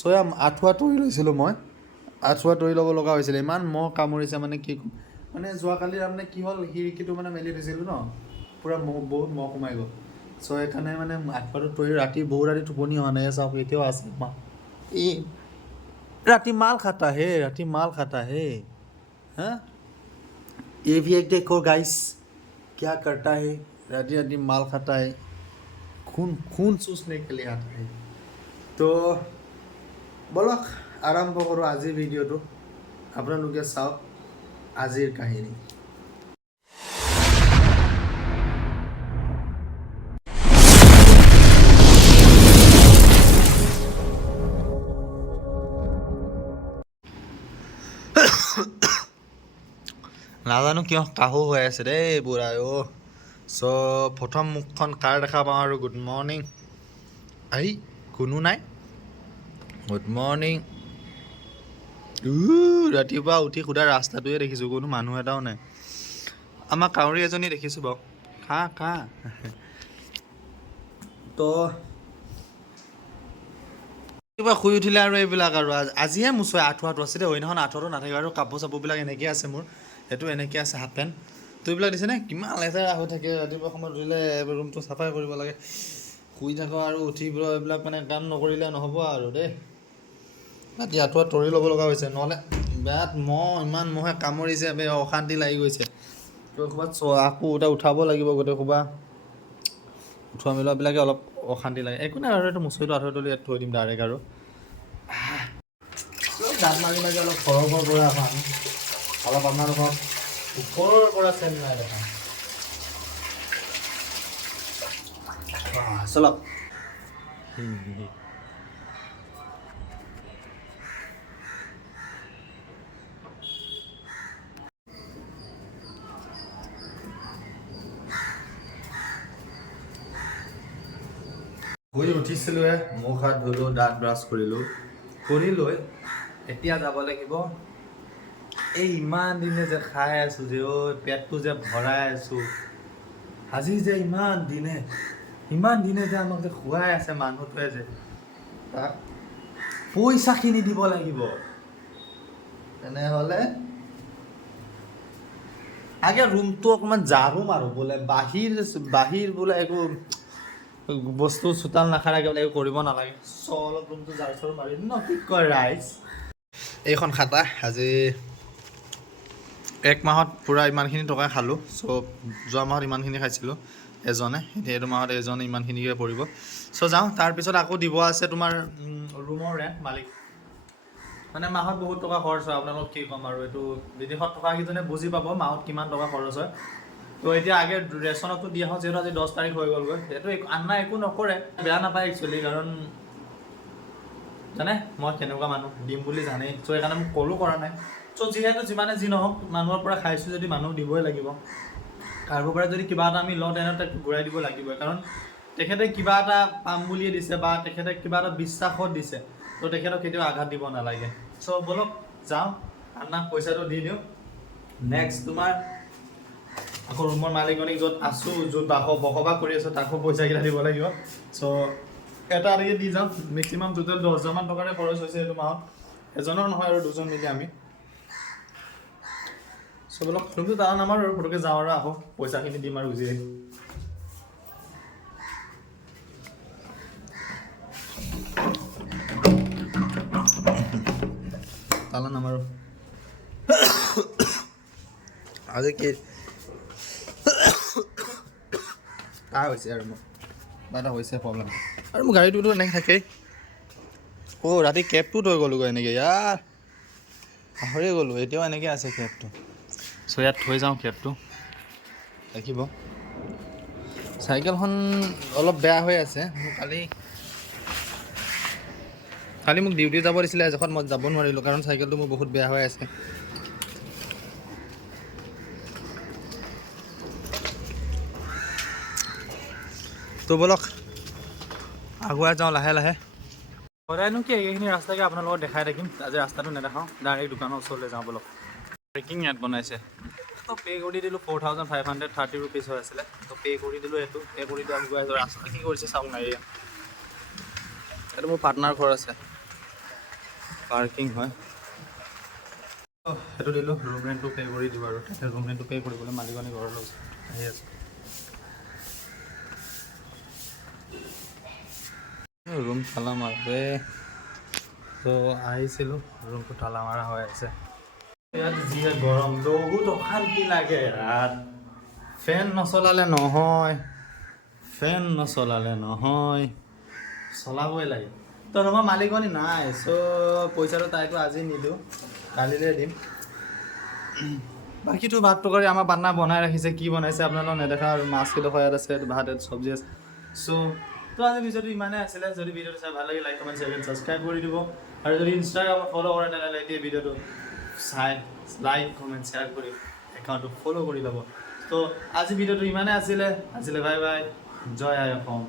soya আঁঠুৱা তৰি লৈছিলোঁ মই আঁঠুৱা তৰি ল'ব লগা হৈছিলে ইমান মহ কামুৰিছে মানে কি মানে যোৱাকালি তাৰমানে কি হ'ল খিৰিকীটো মানে মেলি থৈছিলোঁ ন পূৰা মহ বহুত মহ সোমাই গ'ল চ' সেইকাৰণে মানে আঁঠুৱাটো তৰি ৰাতি বহুত ৰাতি টোপনি হোৱা নাই চাওক এতিয়াও আছে এই राती माल खाता है राती माल खाता है हाँ ये भी एक देखो गाइस क्या करता है राती राती माल खाता है खून खून चूसने के लिए आता है तो বলক আৰম্ভ কৰোঁ আজিৰ ভিডিঅ'টো আপোনালোকে চাওক আজিৰ কাহিনী নাজানো কিয় কাহো হৈ আছে দেই বুঢ়াই অ' চ' প্ৰথম মুখখন কাৰ দেখা পাওঁ আৰু গুড মৰ্ণিং আহি কোনো নাই গুড মৰ্ণিং ৰাতিপুৱা উঠি সুধা ৰাস্তাটোৱে দেখিছোঁ কোনো মানুহ এটাও নাই আমাৰ কাউৰী এজনী দেখিছোঁ বাৰু খা তো কিবা শুই উঠিলে আৰু এইবিলাক আৰু আজিহে মোচোৱে আঁঠুৱাটো আছে দেই সেইদিনাখন আঁঠুৱাটো নাথাকে আৰু কাপোৰ চাপোৰবিলাক এনেকৈ আছে মোৰ এইটো এনেকৈ আছে হাফ পেণ্ট তো এইবিলাক দিছেনে কিমান লেতেৰা হৈ থাকে ৰাতিপুৱা সময়ত উঠিলে ৰুমটো চাফাই কৰিব লাগে শুই থাকোঁ আৰু উঠি এইবিলাক মানে কাম নকৰিলে নহ'ব আৰু দেই ৰাতি আঁঠুৱা তৰি ল'ব লগা হৈছে নহ'লে বেয়াত মহ ইমান মহে কামুৰিছে অশান্তি লাগি গৈছে ক'ৰবাত আকৌ এতিয়া উঠাব লাগিব গোটেই সোপা উঠোৱা মেলোৱাবিলাকে অলপ অশান্তি লাগে একো নাই আৰু এইটো মুচৰিটো আঁঠুৱা তলি ইয়াত থৈ দিম ডাইৰেক্ট আৰু দাঁত মাৰি মাৰি অলপ ঘৰৰ পৰা এখন অলপ আপোনালোকক ওপৰৰ পৰা চেন নাই দেখা চলক শুই উঠিছিলোঁহে মুখ হাত ধুলোঁ দাঁত ব্ৰাছ কৰিলোঁ কৰি লৈ এতিয়া যাব লাগিব এই ইমান দিনে যে খাই আছোঁ যে পেটটো যে ভৰাই আছোঁ আজি যে ইমান দিনে যে আমাক যে খুৱাই আছে মানুহটোৱে যে তাক পইচাখিনি দিব লাগিব তেনেহ'লে আগে ৰুমটো অকণমান ঝাৰু মাৰোঁ বোলে বাহিৰ বোলে একো বস্তু চোতাল নাখাৰাকৈ বোলে একো কৰিব নালাগে অলপ ৰুমটো ঝাৰু চাৰু মাৰি ন কি কয় ৰাইজ এইখন খাতা আজি 1 মাহত পূৰা ইমানখিনি টকা খালোঁ চ' যোৱা মাহত ইমানখিনি খাইছিলোঁ এজনে এতিয়া এইটো মাহত এজনে ইমানখিনিকে পৰিব চ' যাওঁ তাৰপিছত আকৌ দিব আছে তোমাৰ ৰুমৰ ৰেণ্ট মালিক মানে মাহত বহুত টকা খৰচ হয় আপোনালোকক কি ক'ম আৰু এইটো বিদেশত থকা কেইজনে বুজি পাব মাহত কিমান টকা খৰচ হয় তো এতিয়া আগে ৰেচনতো দিয়া হয় যিহেতু আজি 10 তাৰিখ হৈ গ'লগৈ সেইটো আন্না একো নকৰে বেয়া নাপায় একচুৱেলি কাৰণ জানে মই কেনেকুৱা মানুহ দিম বুলি জানেই চ' সেইকাৰণে মোক কলো কৰা নাই চ' যিহেতু যিমানে যি নহওক মানুহৰ পৰা খাইছোঁ যদি মানুহ দিবই লাগিব কাৰোবাৰ পৰা যদি কিবা এটা আমি লওঁ তেনেহ'লে তাক ঘূৰাই দিব লাগিবই কাৰণ তেখেতে কিবা এটা পাম বুলিয়ে দিছে বা তেখেতে কিবা এটা বিশ্বাসত দিছে তো তেখেতক কেতিয়াও আঘাত দিব নালাগে চ' বলক যাওঁ আন্নাক পইচাটো দি দিওঁ নেক্সট তোমাৰ আকৌ ৰুমৰ মালিকনীক য'ত আছোঁ য'ত বসবাস কৰি আছোঁ তাকো পইচাকেইটা দিব লাগিব চ' এটা এটাকৈ দি যাওঁ মেক্সিমাম টোটেল 10,000 টকাৰে খৰচ হৈছে এইটো মাহত এজনৰ নহয় আৰু দুজন মিলি আমি চ' বলক ৰুমটো তালা নামাৰোঁ আৰু ফটকৈ যাওঁ আৰু আকৌ পইচাখিনি দিম আৰু গুচি আহিম তালা নামাৰোঁ আজি কি কাৰ হৈছে আৰু মোৰ কিবা এটা হৈছে প্ৰব্লেম আৰু মোৰ গাড়ীটোতো এনেকৈ থাকেই ৰাতি কেবটো থৈ গ'লোগৈ এনেকৈ ইয়াৰ পাহৰিয়ে গ'লোঁ এতিয়াও এনেকৈ আছে কেবটো চ' ইয়াত থৈ যাওঁ কেবটো দেখিব চাইকেলখন অলপ বেয়া হৈ আছে মোৰ কালি মোক ডিউটি যাব দিছিলে এজোখত মই যাব নোৱাৰিলোঁ কাৰণ চাইকেলটো মোৰ বহুত বেয়া হৈ আছে তো বলক আগুৱাই যাওঁ লাহে লাহে সদায়নো কি এইখিনি ৰাস্তাকে আপোনালোকক দেখাই থাকিম আজি ৰাস্তাটো নেদেখাওঁ ডাইৰেক্ট দোকানৰ ওচৰলৈ যাওঁ বলক ট্ৰেকিং ইয়াত বনাইছে তো পে' কৰি দিলোঁ 4,530 ৰুপিজ হৈ আছিলে তো পে' কৰি দিলোঁ এইটো পে' কৰি দিলোঁ আগুৱাই ৰাস্তা কি কৰিছে চাওক নাই এইটো মোৰ পাৰ্টনাৰ ঘৰ আছে পাৰ্কিং হয় সেইটো দিলোঁ ৰুম ৰেণ্টটো পে' কৰি দিওঁ আৰু ৰুম ৰেণ্টটো পে' কৰিবলৈ মালিকনী ঘৰলৈ আহি আছে ৰুম তালা মাৰে তো আহিছিলোঁ ৰুমটো তালা মাৰা হৈ আছে ইয়াত যিহে গৰম বহুত অশান্তি লাগে ইয়াত ফেন নচলালে নহয় চলাবই লাগে তো তোমাৰ মালিকনী নাই চ' পইচাটো তাইতো আজি নিদিওঁ কালিলৈ দিম বাকীটো ভাত তৰকাৰী আমাৰ বান্না বনাই ৰাখিছে কি বনাইছে আপোনালোকক নেদেখা আৰু মাছ কেইডোখৰ ইয়াত আছে ভাত চব্জি আছে চ' তো আজি ভিডিঅ'টো ইমানেই আছিলে যদি ভিডিঅ'টো চাই ভাল লাগে লাইক কমেণ্ট শ্বেয়াৰ ছাবস্ক্ৰাইব কৰি দিব আৰু যদি ইনষ্টাগ্ৰামত ফ'ল' কৰে তেনেহ'লে এতিয়া ভিডিঅ'টো চাই লাইক কমেণ্ট শ্বেয়াৰ কৰি একাউণ্টটো ফ'ল' কৰি ল'ব তো আজি ভিডিঅ'টো ইমানেই আছিলে বাই বাই জয় আই অসম